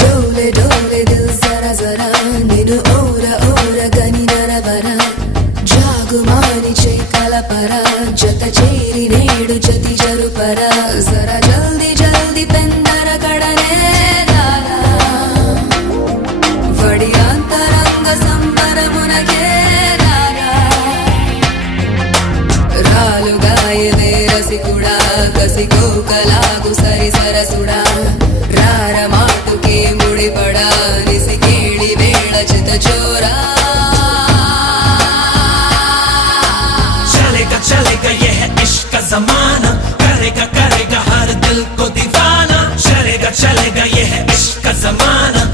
डोले डोले दिल जरा जरा निनु ओरा ओरा गनी नरवरा जागुमानी कलपरा जत चेरी नेडु जति जरुपरा जरा जल्दी जल्दी पेंदर कड़ने लाला वड़ी अंतरंग संबर मुनके लाला रालु गाये रसिकुड़ा कसिको कला